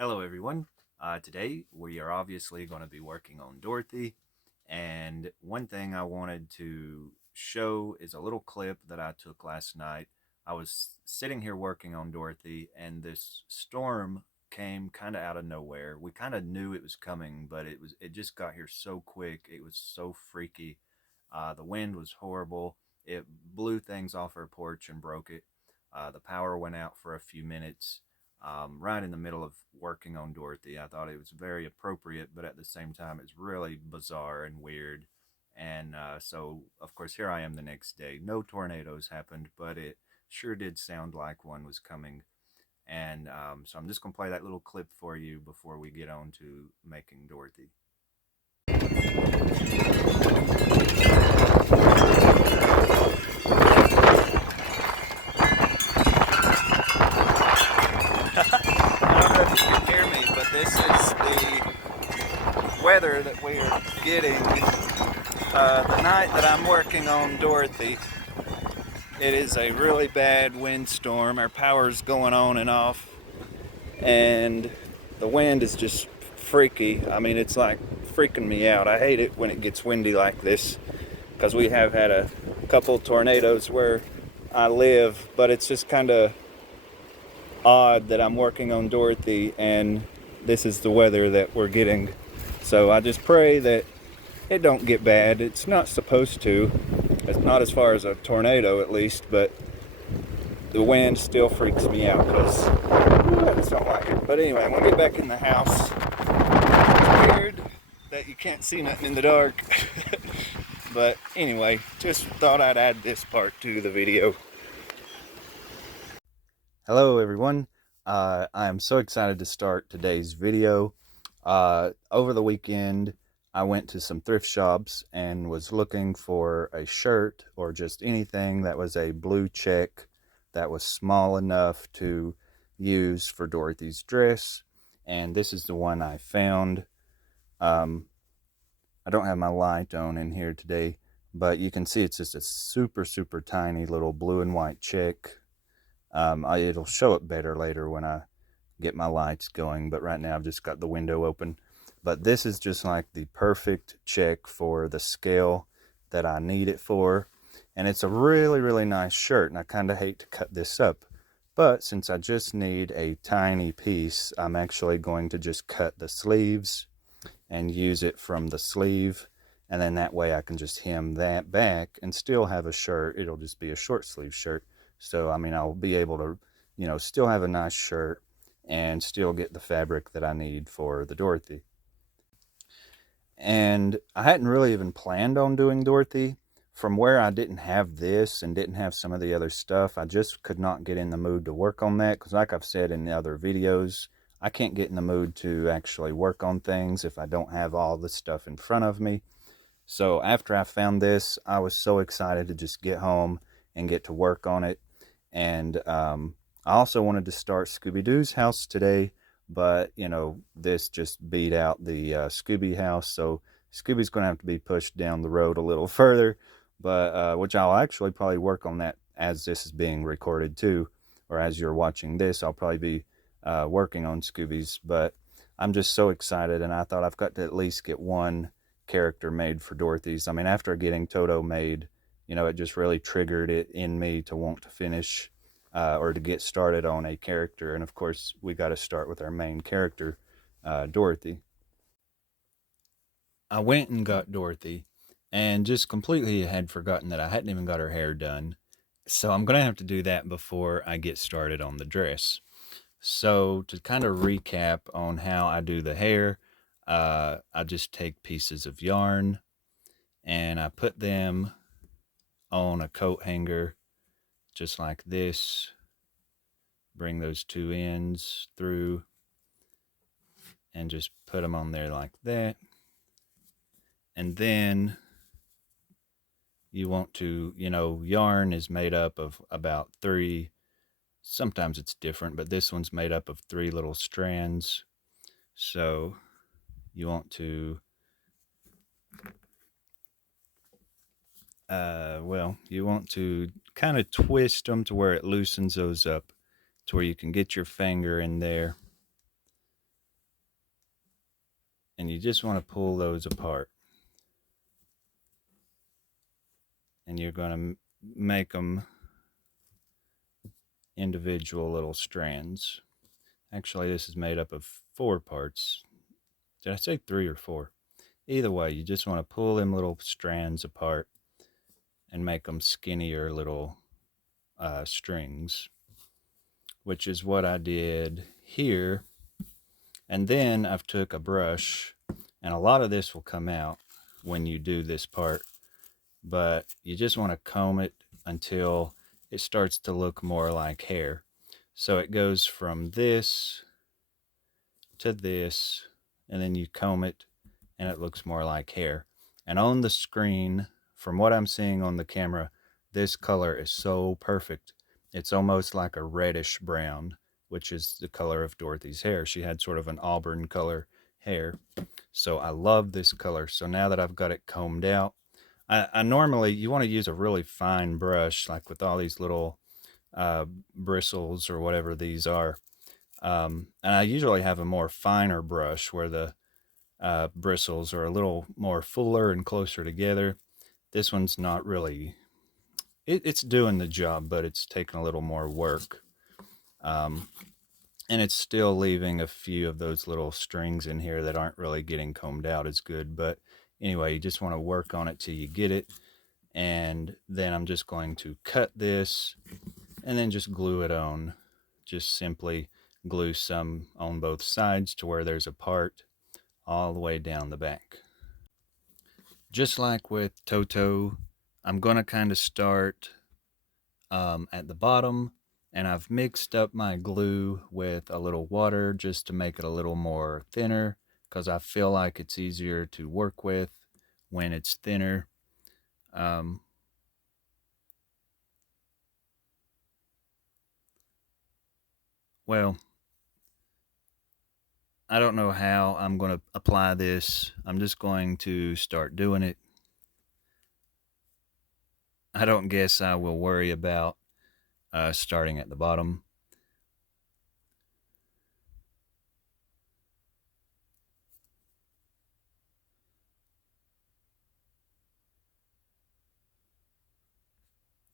Hello everyone. Today we are obviously going to be working on Dorothy, and one thing I wanted to show is a little clip that I took last night. I was sitting here working on Dorothy, and this storm came kind of out of nowhere. We kind of knew it was coming, but it just got here so quick. It was so freaky. The wind was horrible. It blew things off our porch and broke it. The power went out for a few minutes, right in the middle of working on Dorothy. I thought it was very appropriate, but at the same time, it's really bizarre and weird. And so, of course, here I am the next day. No tornadoes happened, but it sure did sound like one was coming. And so I'm just going to play that little clip for you before we get on to making Dorothy. I don't know if you can hear me, but this is the weather that we are getting. The night that I'm working on Dorothy, it is a really bad windstorm. Our power's going on and off, and the wind is just freaky. I mean, it's like freaking me out. I hate it when it gets windy like this, because we have had a couple tornadoes where I live, but it's just kind of odd that I'm working on Dorothy and this is the weather that we're getting. So I just pray that it don't get bad. It's not supposed to. It's not as far as a tornado at least, but the wind still freaks me out because I just don't like it. But anyway, I'm gonna get back in the house. It's weird that you can't see nothing in the dark. But anyway, just thought I'd add this part to the video. Hello everyone. I am so excited to start today's video. Over the weekend, I went to some thrift shops and was looking for a shirt or just anything that was a blue check that was small enough to use for Dorothy's dress. And this is the one I found. I don't have my light on in here today, but you can see it's just a super, super tiny little blue and white check. It'll show it better later when I get my lights going, but right now I've just got the window open. But this is just like the perfect check for the scale that I need it for. And it's a really, really nice shirt, and I kind of hate to cut this up. But since I just need a tiny piece, I'm actually going to just cut the sleeves and use it from the sleeve. And then that way I can just hem that back and still have a shirt. It'll just be a short sleeve shirt. So, I mean, I'll be able to, still have a nice shirt and still get the fabric that I need for the Dorothy. And I hadn't really even planned on doing Dorothy. From where I didn't have this and didn't have some of the other stuff, I just could not get in the mood to work on that. Because like I've said in the other videos, I can't get in the mood to actually work on things if I don't have all the stuff in front of me. So after I found this, I was so excited to just get home and get to work on it. And I also wanted to start Scooby-Doo's house today, but this just beat out the Scooby house, so Scooby's going to have to be pushed down the road a little further, but which I'll actually probably work on that as this is being recorded too, or as you're watching this. I'll probably be working on Scooby's, but I'm just so excited, and I thought I've got to at least get one character made for Dorothy's. I mean, after getting Toto made, it just really triggered it in me to want to finish or to get started on a character. And of course, we got to start with our main character, Dorothy. I went and got Dorothy and just completely had forgotten that I hadn't even got her hair done. So I'm going to have to do that before I get started on the dress. So to kind of recap on how I do the hair, I just take pieces of yarn and I put them on a coat hanger just like this. Bring those two ends through and just put them on there like that. And then you want to, yarn is made up of about three, sometimes it's different, but this one's made up of three little strands. So you want to, you want to kind of twist them to where it loosens those up to where you can get your finger in there And you just want to pull those apart. And you're going to make them individual little strands. Actually, this is made up of 4 parts. Did I say 3 or 4? Either way, you just want to pull them little strands apart and make them skinnier little strings, which is what I did here. And then I've took a brush, and a lot of this will come out when you do this part, but you just want to comb it until it starts to look more like hair. So it goes from this to this, and then you comb it and it looks more like hair. And on the screen, from what I'm seeing on the camera, this color is so perfect. It's almost like a reddish brown, which is the color of Dorothy's hair. She had sort of an auburn color hair. So I love this color. So now that I've got it combed out, I normally, you want to use a really fine brush, like with all these little bristles or whatever these are. And I usually have a more finer brush where the bristles are a little more fuller and closer together. This one's not really, it's doing the job, but it's taking a little more work. And it's still leaving a few of those little strings in here that aren't really getting combed out as good. But anyway, you just want to work on it till you get it. And then I'm just going to cut this and then just glue it on. Just simply glue some on both sides to where there's a part all the way down the back. Just like with Toto, I'm going to kind of start at the bottom, and I've mixed up my glue with a little water just to make it a little more thinner, because I feel like it's easier to work with when it's thinner. Well, I don't know how I'm going to apply this. I'm just going to start doing it. I don't guess I will worry about starting at the bottom.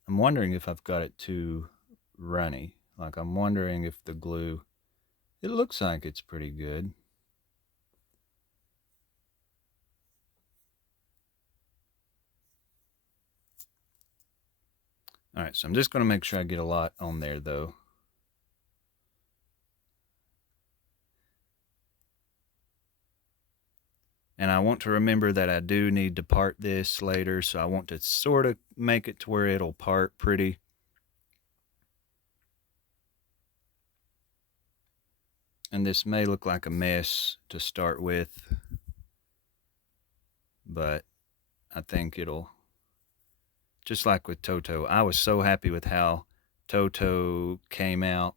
I'm wondering if I've got it too runny. Like, I'm wondering if the glue, it looks like it's pretty good. All right, so I'm just going to make sure I get a lot on there, though. And I want to remember that I do need to part this later, so I want to sort of make it to where it'll part pretty. And this may look like a mess to start with, but I think it'll, just like with Toto, I was so happy with how Toto came out.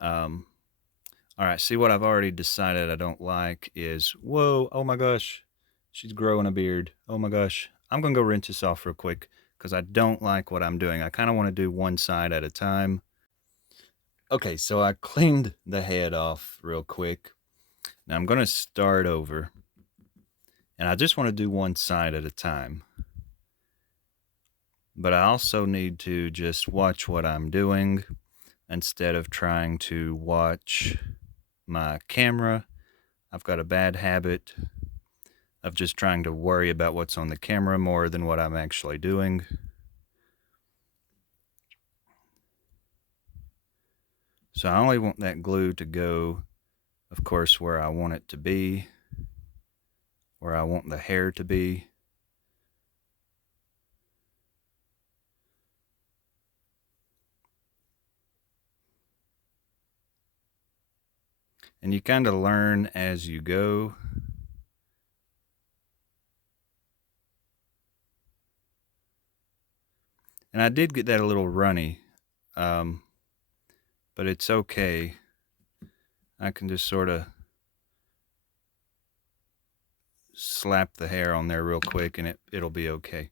All right, see, what I've already decided I don't like is, whoa, oh my gosh, she's growing a beard. Oh my gosh. I'm going to go rinse this off real quick because I don't like what I'm doing. I kind of want to do one side at a time. Okay, so I cleaned the head off real quick. Now I'm going to start over. And I just want to do one side at a time. But I also need to just watch what I'm doing instead of trying to watch my camera. I've got a bad habit of just trying to worry about what's on the camera more than what I'm actually doing. So I only want that glue to go, of course, where I want it to be, where I want the hair to be. And you kind of learn as you go. And I did get that a little runny, but it's okay. I can just sort of slap the hair on there real quick and it'll be okay.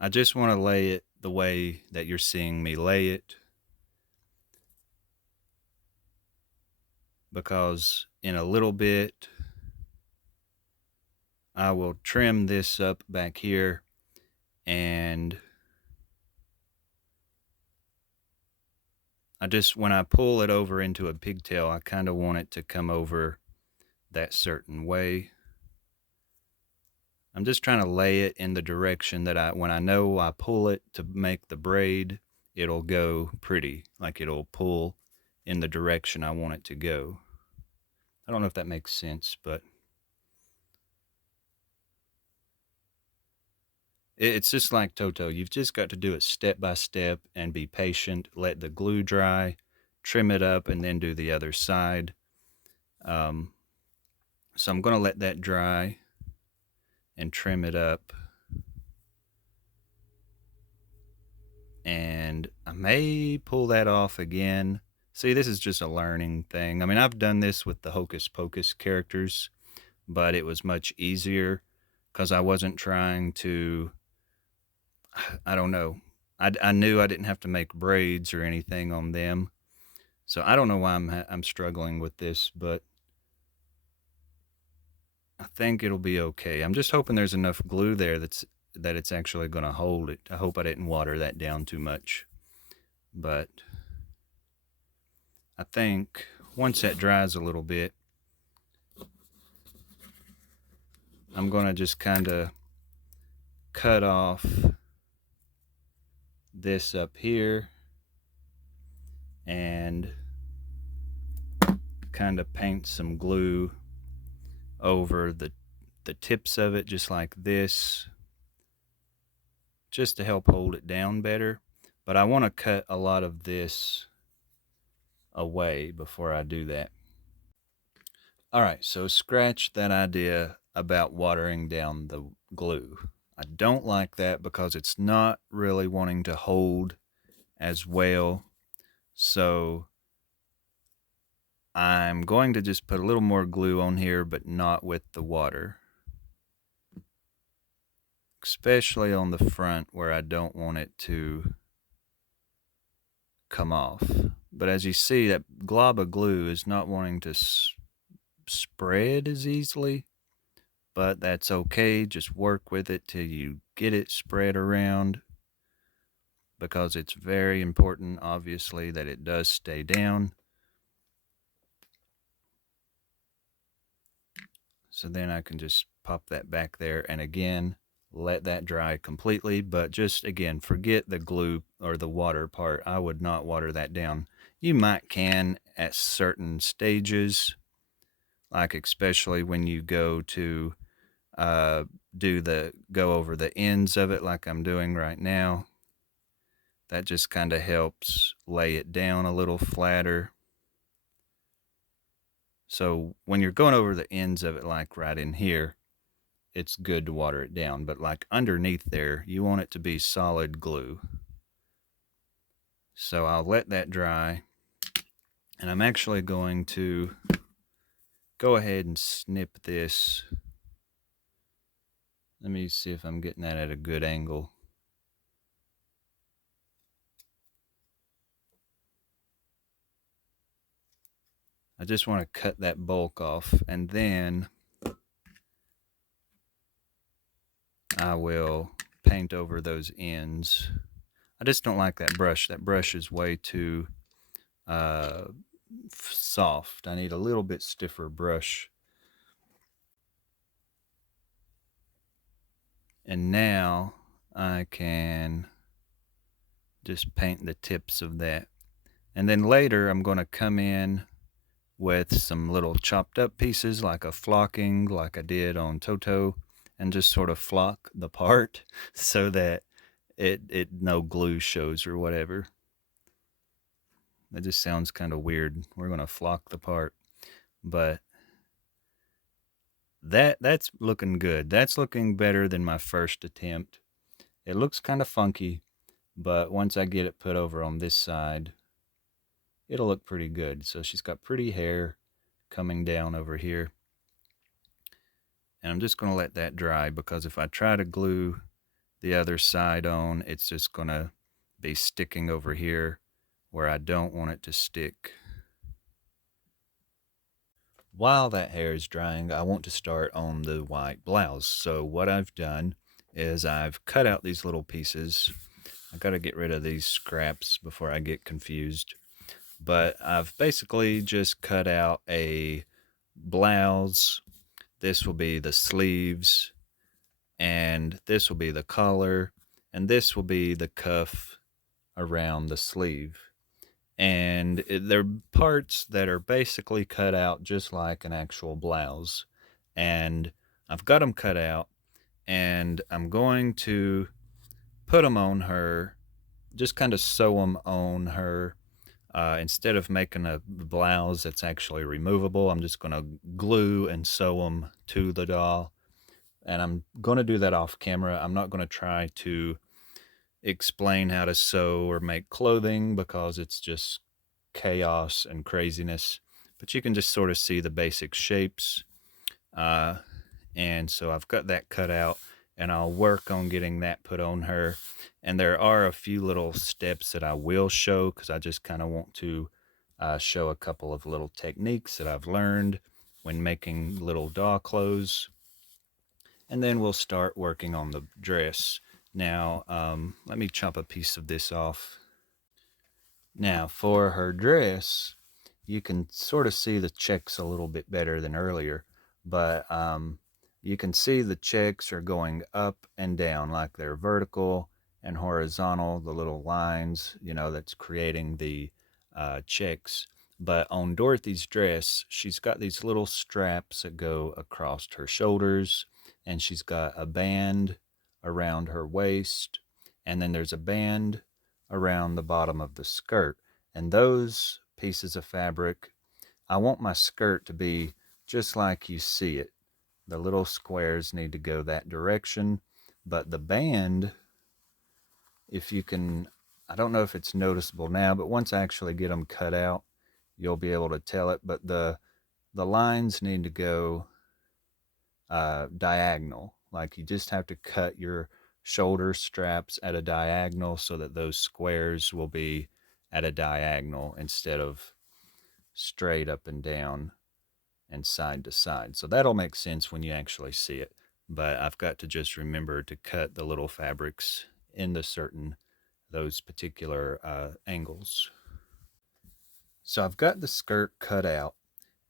I just want to lay it the way that you're seeing me lay it, because in a little bit I will trim this up back here, and when I pull it over into a pigtail, I kind of want it to come over that certain way. I'm just trying to lay it in the direction that when I know I pull it to make the braid, it'll go pretty, like it'll pull in the direction I want it to go. I don't know if that makes sense, but it's just like Toto. You've just got to do it step by step and be patient. Let the glue dry, trim it up, and then do the other side. Um, so I'm going to let that dry and trim it up. And I may pull that off again. See, this is just a learning thing. I mean, I've done this with the Hocus Pocus characters, but it was much easier because I wasn't trying to, I don't know. I knew I didn't have to make braids or anything on them. So I don't know why I'm struggling with this, but I think it'll be okay. I'm just hoping there's enough glue there that it's actually going to hold it. I hope I didn't water that down too much. But I think once that dries a little bit, I'm going to just kind of cut off this up here and kind of paint some glue over the tips of it, just like this, just to help hold it down better. But I want to cut a lot of this away before I do that. All right, so scratch that idea about watering down the glue. I don't like that because it's not really wanting to hold as well. So I'm going to just put a little more glue on here, but not with the water. Especially on the front where I don't want it to come off. But as you see, that glob of glue is not wanting to spread as easily, but that's okay. Just work with it till you get it spread around, because it's very important, obviously, that it does stay down. So then I can just pop that back there, and again, let that dry completely. But just, again, forget the glue or the water part. I would not water that down. You might can at certain stages, like especially when you go to go over the ends of it like I'm doing right now. That just kind of helps lay it down a little flatter. So when you're going over the ends of it, like right in here, it's good to water it down. But like underneath there, you want it to be solid glue. So I'll let that dry. And I'm actually going to go ahead and snip this. Let me see if I'm getting that at a good angle. I just want to cut that bulk off, and then I will paint over those ends. I just don't like that brush. That brush is way too soft. I need a little bit stiffer brush. And now I can just paint the tips of that. And then later I'm going to come in with some little chopped up pieces, like a flocking, like I did on Toto, and just sort of flock the part so that it no glue shows or whatever. That just sounds kind of weird. We're going to flock the part, but that's looking good. That's looking better than my first attempt. It looks kind of funky, but once I get it put over on this side, it'll look pretty good. So she's got pretty hair coming down over here. And I'm just going to let that dry, because if I try to glue the other side on, it's just going to be sticking over here where I don't want it to stick. While that hair is drying, I want to start on the white blouse. So what I've done is I've cut out these little pieces. I got to get rid of these scraps before I get confused. But I've basically just cut out a blouse. This will be the sleeves, and this will be the collar, and this will be the cuff around the sleeve. And they're parts that are basically cut out just like an actual blouse. And I've got them cut out, and I'm going to put them on her, just kind of sew them on her. Instead of making a blouse that's actually removable, I'm just going to glue and sew them to the doll. And I'm going to do that off camera. I'm not going to try to explain how to sew or make clothing because it's just chaos and craziness. But you can just sort of see the basic shapes. And so I've got that cut out, and I'll work on getting that put on her. And there are a few little steps that I will show because I just kind of want to show a couple of little techniques that I've learned when making little doll clothes. And then we'll start working on the dress. Now, let me chop a piece of this off. Now, for her dress, you can sort of see the checks a little bit better than earlier, but you can see the checks are going up and down, like they're vertical and horizontal, the little lines, that's creating the checks. But on Dorothy's dress, she's got these little straps that go across her shoulders, and she's got a band around her waist, and then there's a band around the bottom of the skirt. And those pieces of fabric, I want my skirt to be just like you see it. The little squares need to go that direction, but the band, if you can, I don't know if it's noticeable now, but once I actually get them cut out, you'll be able to tell it. But the lines need to go diagonal. Like you just have to cut your shoulder straps at a diagonal so that those squares will be at a diagonal instead of straight up and down and side to side. So that'll make sense when you actually see it. But I've got to just remember to cut the little fabrics into those particular angles. So I've got the skirt cut out,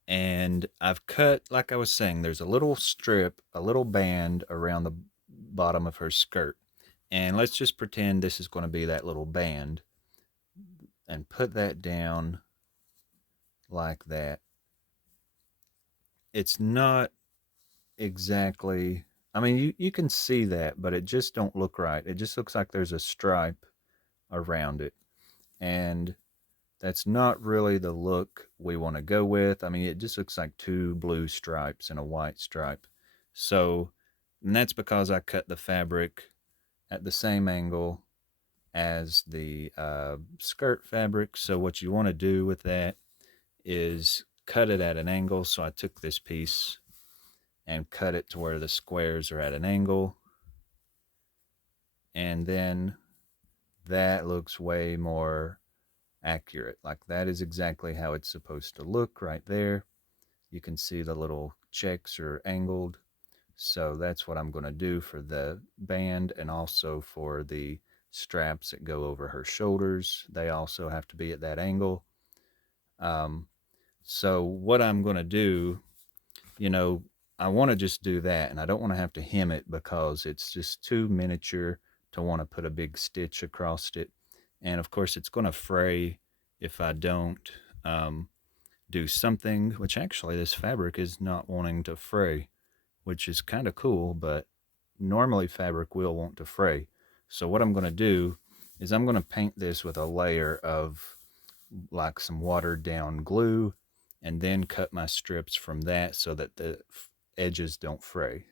and I've cut, like I was saying, there's a little strip, a little band around the bottom of her skirt. And let's just pretend this is going to be that little band and put that down like that. It's not exactly, I mean, you can see that, but it just don't look right. It just looks like there's a stripe around it. And that's not really the look we want to go with. I mean, it just looks like two blue stripes and a white stripe. So, and that's because I cut the fabric at the same angle as the skirt fabric. So what you want to do with that is cut it at an angle. So I took this piece and cut it to where the squares are at an angle. And then that looks way more accurate. Like that is exactly how it's supposed to look right there. You can see the little checks are angled. So that's what I'm going to do for the band, and also for the straps that go over her shoulders. They also have to be at that angle. So what I'm going to do, I want to just do that, and I don't want to have to hem it because it's just too miniature to want to put a big stitch across it. And of course it's going to fray if I don't do something, which actually this fabric is not wanting to fray, which is kind of cool, but normally fabric will want to fray. So what I'm going to do is I'm going to paint this with a layer of like some watered down glue, and then cut my strips from that so that the edges don't fray.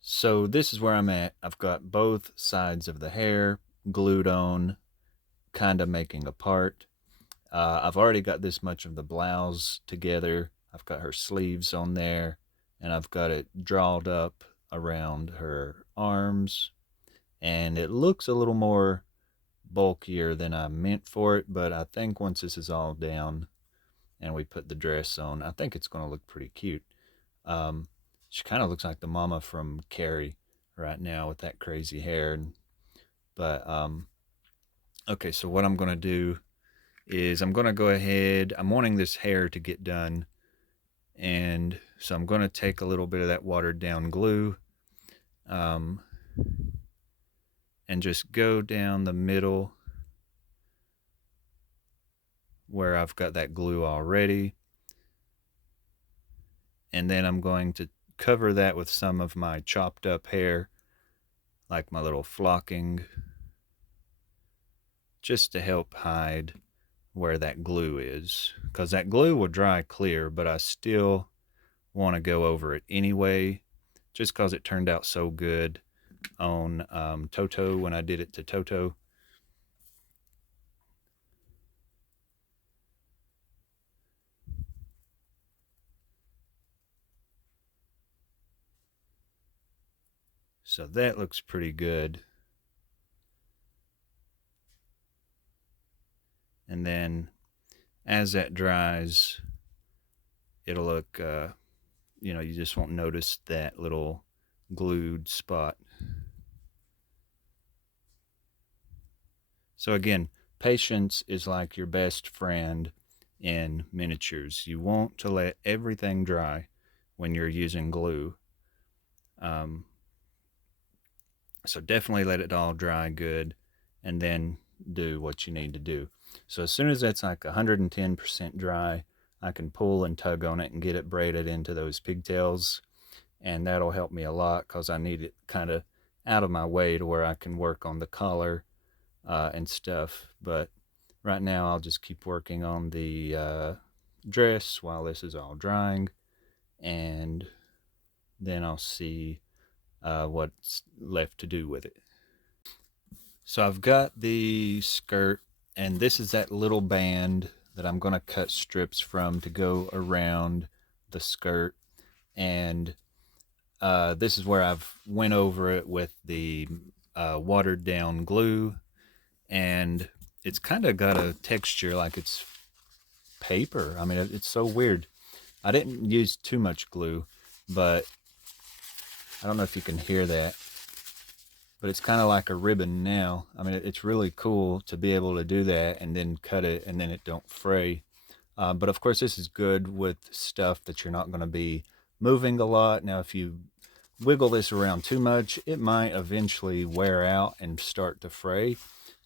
So this is where I'm at. I've got both sides of the hair glued on, kind of making a part. I've already got this much of the blouse together. I've got her sleeves on there, and I've got it drawed up around her arms. and it looks a little more bulkier than I meant for it, but I think once this is all down and we put the dress on, I think it's going to look pretty cute. Um, she kind of looks like the mama from Carrie right now with that crazy hair. But okay, so what I'm going to do is I'm going to go ahead. I'm wanting this hair to get done, and so I'm going to take a little bit of that watered down glue, um, and just go down the middle where I've got that glue already. And then I'm going to cover that with some of my chopped up hair, like my little flocking, just to help hide where that glue is. Because that glue will dry clear, but I still want to go over it anyway, just because it turned out so good on Toto when I did it to Toto. So that looks pretty good. And then as that dries, it'll look, you just won't notice that little glued spot. So again, patience is like your best friend in miniatures. You want to let everything dry when you're using glue. Um, so definitely let it all dry good and then do what you need to do. So as soon as that's like 110% dry, I can pull and tug on it and get it braided into those pigtails. And that'll help me a lot because I need it kind of out of my way to where I can work on the collar and stuff. But right now I'll just keep working on the dress while this is all drying, and then I'll see what's left to do with it. So I've got the skirt, and this is that little band that I'm going to cut strips from to go around the skirt. And this is where I've went over it with the watered down glue, and it's kind of got a texture like it's paper. I mean, it's so weird. I didn't use too much glue, but I don't know if you can hear that, but it's kind of like a ribbon now. I mean, it's really cool to be able to do that and then cut it and then it don't fray. But of course, this is good with stuff that you're not going to be moving a lot. Now, if you wiggle this around too much, it might eventually wear out and start to fray.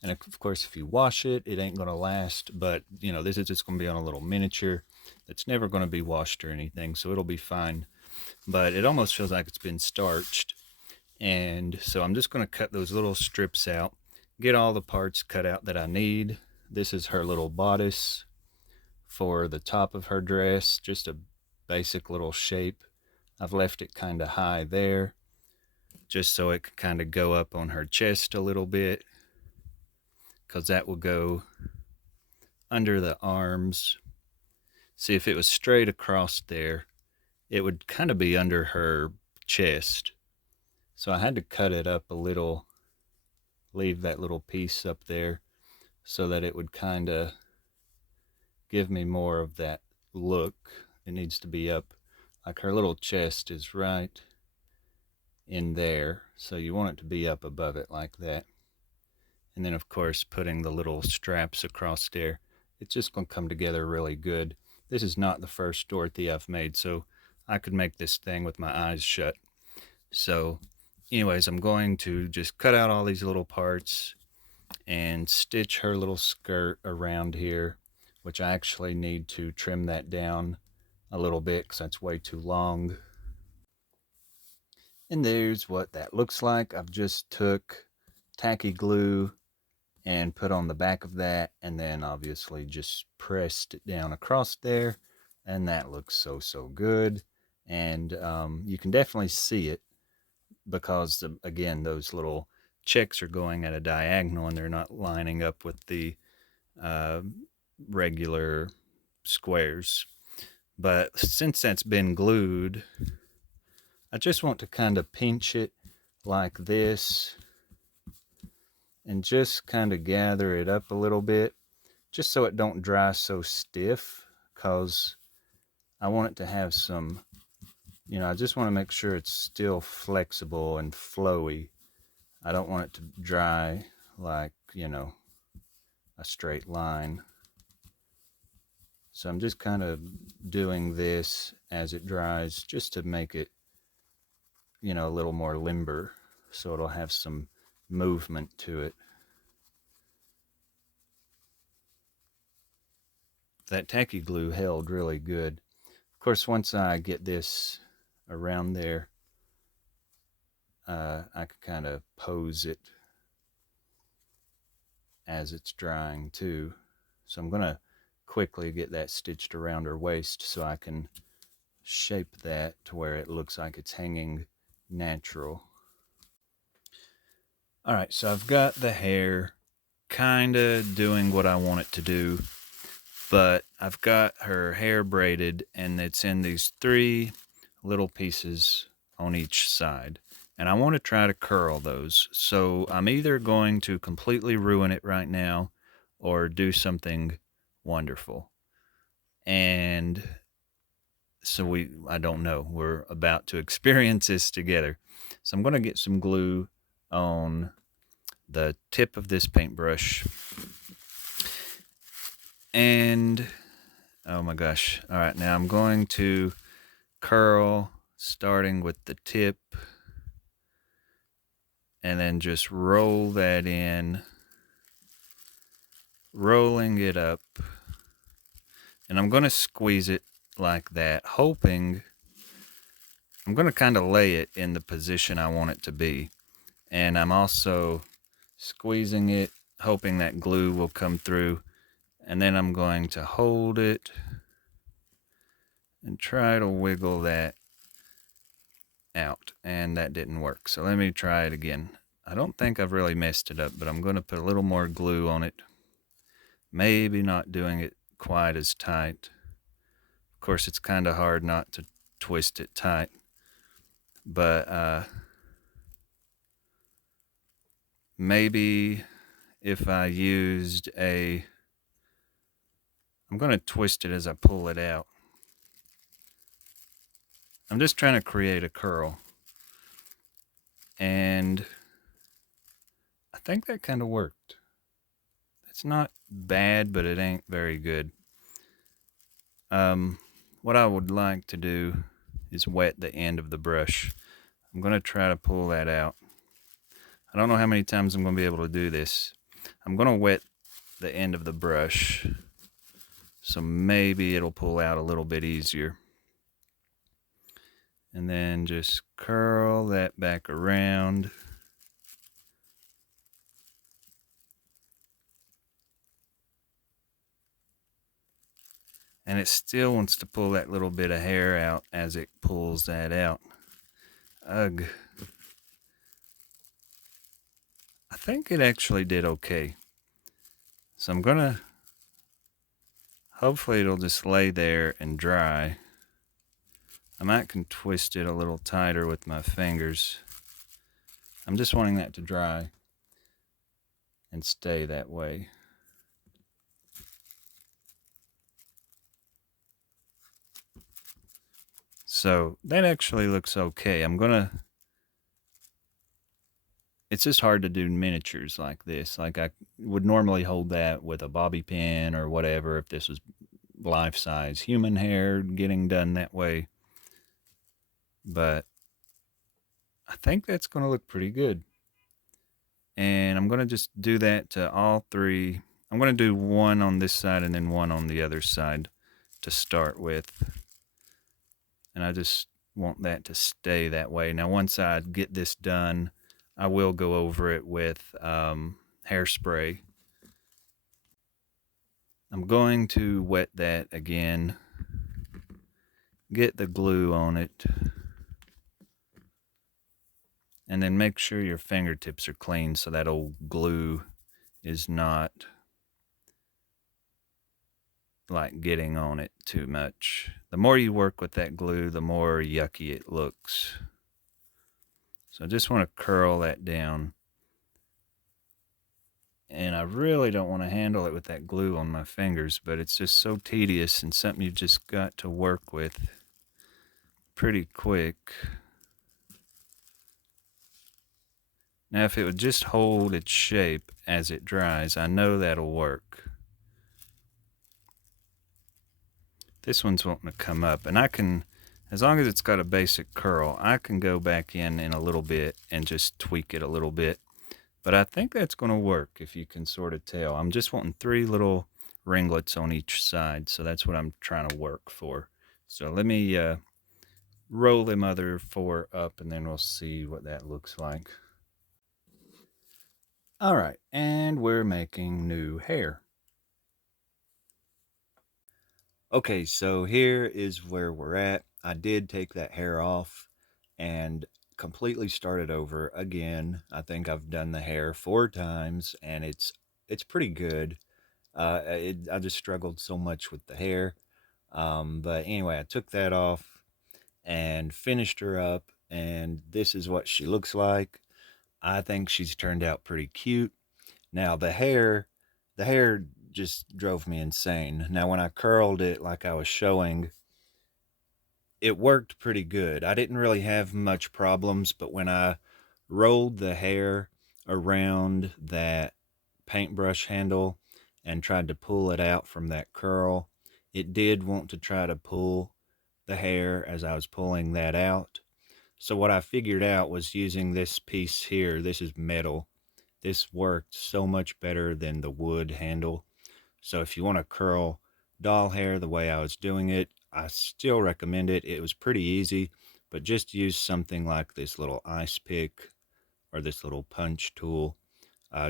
And of course, if you wash it, it ain't going to last. But, this is just going to be on a little miniature that's never going to be washed or anything. So it'll be fine. But it almost feels like it's been starched. And so I'm just going to cut those little strips out, get all the parts cut out that I need. This is her little bodice for the top of her dress, just a basic little shape. I've left it kind of high there, just so it could kind of go up on her chest a little bit, because that will go under the arms. See, if it was straight across there, it would kind of be under her chest. So I had to cut it up a little, leave that little piece up there so that it would kind of give me more of that look. It needs to be up, like her little chest is right in there, so you want it to be up above it like that. And then of course putting the little straps across there, it's just going to come together really good. This is not the first Dorothy I've made, so I could make this thing with my eyes shut. So anyways, I'm going to just cut out all these little parts and stitch her little skirt around here, which I actually need to trim that down a little bit because that's way too long. And there's what that looks like. I've just took tacky glue and put on the back of that, and then obviously just pressed it down across there, and that looks so good. And you can definitely see it because again, those little checks are going at a diagonal and they're not lining up with the regular squares. But since that's been glued, I just want to kind of pinch it like this and just kind of gather it up a little bit, just so it don't dry so stiff, because I want it to have some, I just want to make sure it's still flexible and flowy. I don't want it to dry like, a straight line. So I'm just kind of doing this as it dries, just to make it, a little more limber, so it'll have some movement to it. That tacky glue held really good. Of course, once I get this around there, I can kind of pose it as it's drying too. So I'm going to quickly get that stitched around her waist so I can shape that to where it looks like it's hanging natural. All right, so I've got the hair kind of doing what I want it to do, but I've got her hair braided, and it's in these 3 little pieces on each side, and I want to try to curl those. So I'm either going to completely ruin it right now or do something wonderful. And so I don't know. We're about to experience this together. So I'm going to get some glue on the tip of this paintbrush. And, oh my gosh. All right, now I'm going to curl starting with the tip, and then just roll that in, rolling it up. And I'm going to squeeze it like that, hoping, I'm going to kind of lay it in the position I want it to be. And I'm also squeezing it, hoping that glue will come through. And then I'm going to hold it and try to wiggle that out. And that didn't work. So let me try it again. I don't think I've really messed it up, but I'm going to put a little more glue on it. Maybe not doing it quite as tight. Of course, it's kind of hard not to twist it tight. But maybe if I used I'm going to twist it as I pull it out. I'm just trying to create a curl. And I think that kind of worked. It's not bad, but it ain't very good. What I would like to do is wet the end of the brush. I'm going to try to pull that out. I don't know how many times I'm going to be able to do this. I'm going to wet the end of the brush, so maybe it'll pull out a little bit easier. And then just curl that back around. And it still wants to pull that little bit of hair out as it pulls that out. Ugh. I think it actually did okay. So I'm gonna, hopefully it'll just lay there and dry. I might can twist it a little tighter with my fingers. I'm just wanting that to dry and stay that way. So that actually looks okay. It's just hard to do miniatures like this. Like I would normally hold that with a bobby pin or whatever if this was life-size human hair getting done that way. But I think that's going to look pretty good. And I'm going to just do that to all 3. I'm going to do one on this side and then one on the other side to start with. And I just want that to stay that way. Now, once I get this done, I will go over it with hairspray. I'm going to wet that again, get the glue on it, and then make sure your fingertips are clean so that old glue is not like getting on it too much. The more you work with that glue, the more yucky it looks. So I just want to curl that down. And I really don't want to handle it with that glue on my fingers, but it's just so tedious and something you've just got to work with pretty quick. Now, if it would just hold its shape as it dries, I know that'll work. This one's wanting to come up, and I can, as long as it's got a basic curl, I can go back in a little bit and just tweak it a little bit. But I think that's going to work, if you can sort of tell. I'm just wanting 3 little ringlets on each side, so that's what I'm trying to work for. So let me roll them other 4 up, and then we'll see what that looks like. All right, and we're making new hair. Okay, so here is where we're at. I did take that hair off and completely started over again. I think I've done the hair 4 times, and it's pretty good. I just struggled so much with the hair. But anyway, I took that off and finished her up, and this is what she looks like. I think she's turned out pretty cute. Now the hair just drove me insane. Now when I curled it like I was showing, it worked pretty good. I didn't really have much problems, but when I rolled the hair around that paintbrush handle and tried to pull it out from that curl, it did want to try to pull the hair as I was pulling that out. So what I figured out was using this piece here. This is metal. This worked so much better than the wood handle. So if you want to curl doll hair the way I was doing it, I still recommend it. It was pretty easy, but just use something like this little ice pick or this little punch tool.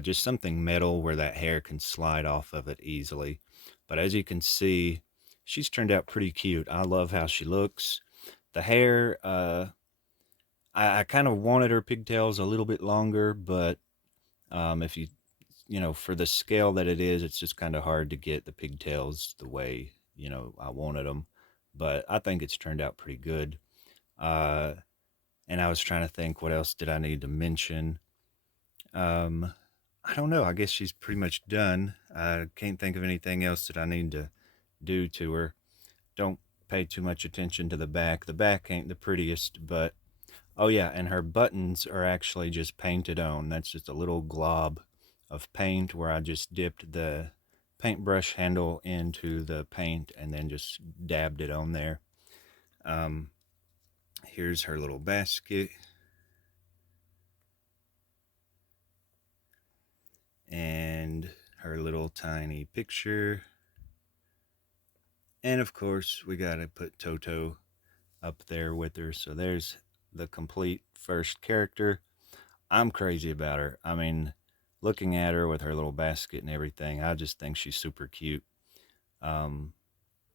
Just something metal where that hair can slide off of it easily. But as you can see, she's turned out pretty cute. I love how she looks. The hair, I kind of wanted her pigtails a little bit longer, but if you know, for the scale that it is, it's just kind of hard to get the pigtails the way, you know, I wanted them. But I think it's turned out pretty good. Uh, and I was trying to think, what else did I need to mention? Um, I don't know. I guess she's pretty much done. I can't think of anything else that I need to do to her. Don't pay too much attention to the back. The back ain't the prettiest, but oh yeah, and her buttons are actually just painted on. That's just a little glob of paint where I just dipped the paintbrush handle into the paint and then just dabbed it on there. Um, Here's her little basket. And her little tiny picture. And of course, we got to put Toto up there with her. So there's the complete first character. I'm crazy about her. I mean, looking at her with her little basket and everything, I just think she's super cute. Um,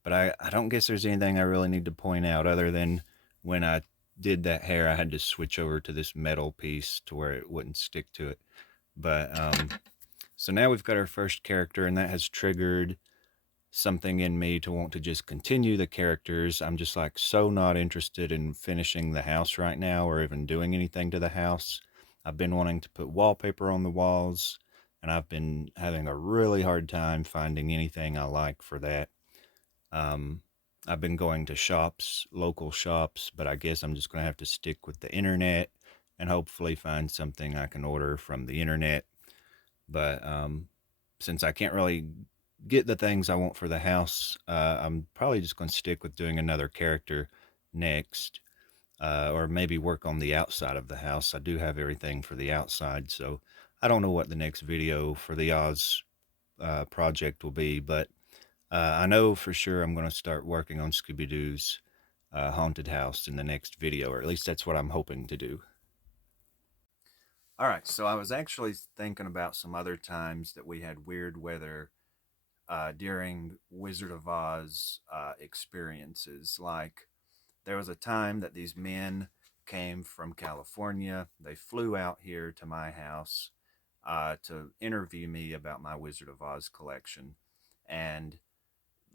but I don't guess there's anything I really need to point out other than when I did that hair, I had to switch over to this metal piece to where it wouldn't stick to it. But so now we've got our first character, and that has triggered something in me to want to just continue the characters. I'm just like so not interested in finishing the house right now or even doing anything to the house. I've been wanting to put wallpaper on the walls, and I've been having a really hard time finding anything I like for that. Um, I've been going to shops, local shops, but I guess I'm just going to have to stick with the internet and hopefully find something I can order from the internet. But since I can't really get the things I want for the house, I'm probably just going to stick with doing another character next, or maybe work on the outside of the house. I do have everything for the outside, so I don't know what the next video for the Oz project will be, but I know for sure I'm going to start working on Scooby-Doo's haunted house in the next video, or at least that's what I'm hoping to do. All right, so I was actually thinking about some other times that we had weird weather during Wizard of Oz experiences. Like, there was a time that these men came from California. They flew out here to my house to interview me about my Wizard of Oz collection. And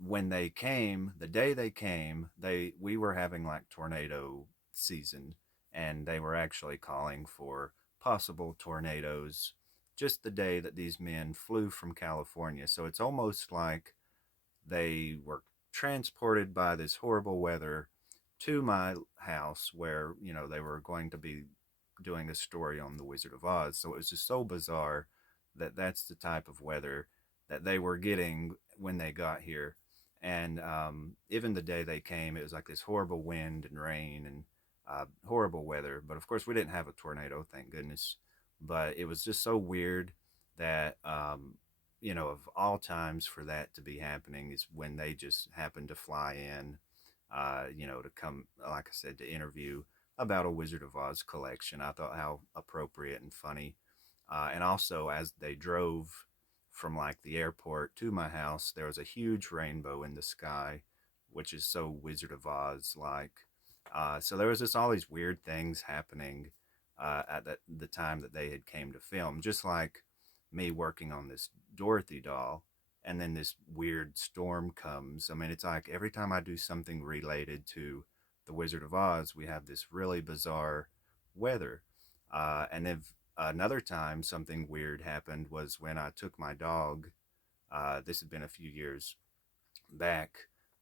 when they came, the day they came, we were having like tornado season, and they were actually calling for possible tornadoes just the day that these men flew from California. So it's almost like they were transported by this horrible weather to my house where, they were going to be doing a story on the Wizard of Oz. So it was just so bizarre that that's the type of weather that they were getting when they got here. And even the day they came, it was like this horrible wind and rain and horrible weather. But of course, we didn't have a tornado, thank goodness. But it was just so weird that, of all times for that to be happening is when they just happened to fly in, to come, like I said, to interview about a Wizard of Oz collection. I thought how appropriate and funny. And also, as they drove from like the airport to my house, there was a huge rainbow in the sky, which is so Wizard of Oz like. So there was just all these weird things happening at the time that they had came to film, just like me working on this Dorothy doll, and then this weird storm comes. I mean, it's like every time I do something related to the Wizard of Oz, we have this really bizarre weather. And then another time something weird happened was when I took my dog. This had been a few years back,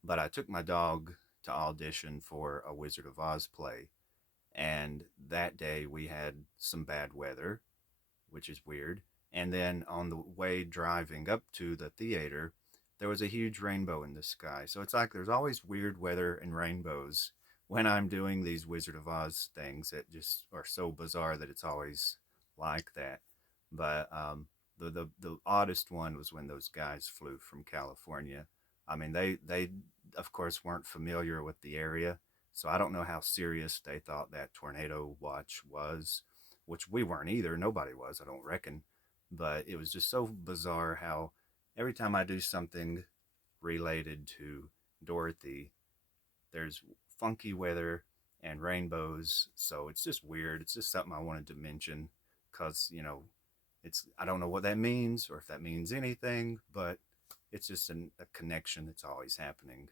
but I took my dog to audition for a Wizard of Oz play. And that day we had some bad weather, which is weird. And then on the way driving up to the theater, there was a huge rainbow in the sky. So it's like there's always weird weather and rainbows when I'm doing these Wizard of Oz things that just are so bizarre that it's always like that. But the oddest one was when those guys flew from California. I mean, they of course weren't familiar with the area, so I don't know how serious they thought that tornado watch was, which we weren't either. Nobody was, I don't reckon. But it was just so bizarre how every time I do something related to Dorothy, there's funky weather and rainbows. So it's just weird. It's just something I wanted to mention because, I don't know what that means or if that means anything, but it's just a connection that's always happening.